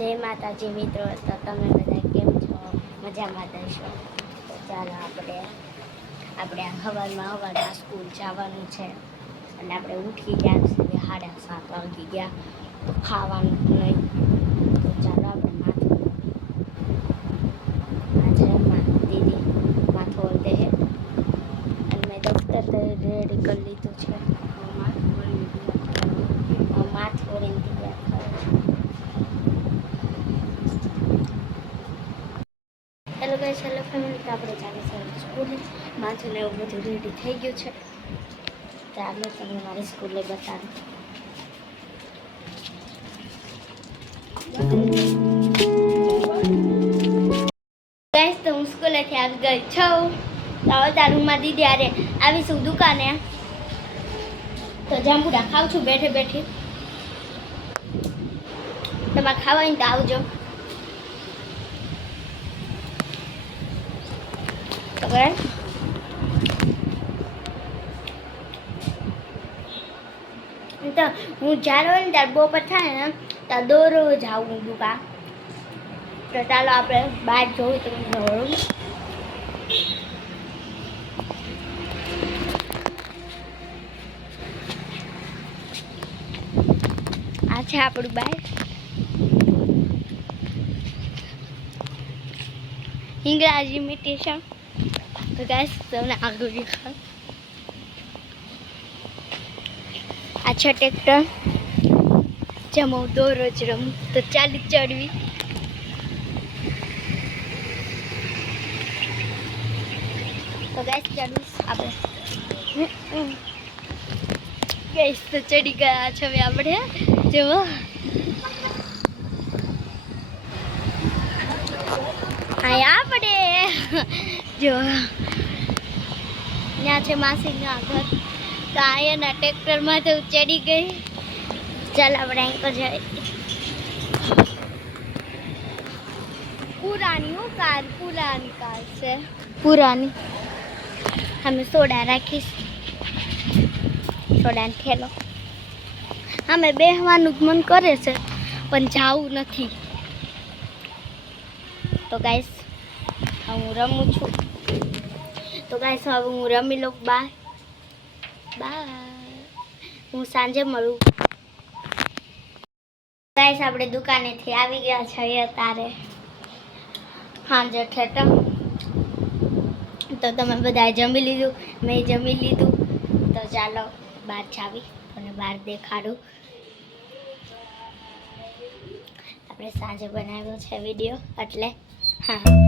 જય માતાજી મિત્રો, તો તમે બધા કેમ છો? મજામાં થશો? તો ચાલો આપણે સવારમાં સ્કૂલ જવાનું છે અને આપણે ઉઠી ગયા છે 7:30 વાગી ગયા, તો ખાવાનું નહીં. તો ચાલો આપણે દીદી માથું ઓળતે છે અને મેં દફતર રેડી કરી લીધું છે. માથું ઓળીને તૈયાર કરે છે. Hello guys, hello family. તો આપણે ચાલે સ્કૂલે, માથું ને એવું બધું રેડી થઈ ગયું છે. ચાલો તમને મારી સ્કૂલે બતાડું. ગાઈસ, તો હું સ્કૂલેથી આવી ગઈ છું. તો હવે રૂમમાં દીદી આરે આવીશું દુકાને. તો જાંબુડા ખાઉં છું બેઠે બેઠી. તમારે ખાવા હોય તો આવજો. તો હું જ્યારે હોય ને ત્યારે બપોર થાય ને ત્યાં દરરોજ આવું દુકાન. તો ચાલો આપણે બહાર જોવું તો આ છે આપણું બાર. ઇંગ્રાજી ઇમિટેશન. તો ગાઈસ તમને આગળ દેખાડ. આ છે ટ્રેક્ટર જેમાં હું દરરોજ રમું. તો ચાલી ચડવી. તો ગાઈસ ચડવીશ આપણે. ગાઈસ તો ચડી ગયા છે હવે આપણે. જો આપણે જો ત્યાં છે માસીના ઘર. તો અહીંયાના ટ્રેક્ટરમાં તો ચડી ગઈ. ચાલ આપણે અહીં પર જઈએ. પુરાની કાર છે. પુરાની. અમે સોડા રાખીશ. સોડાને થેલો. અમે બેસવાનું જ મન કરે છે પણ જાવું નથી. તો ગાઈસ હું રમું છું. તો ગાઈસ હવે હું રમી લઉં. બાય. હું સાંજે મળું. ગાઈસ આપણે દુકાનેથી આવી ગયા છીએ તારે સાંજે ઠેઠ. તો તમે બધાએ જમી લીધું, મેં જમી લીધું. તો ચાલો બહાર જાવી અને બહાર દેખાડું. આપણે સાંજે બનાવ્યો છે વિડીયો એટલે હા.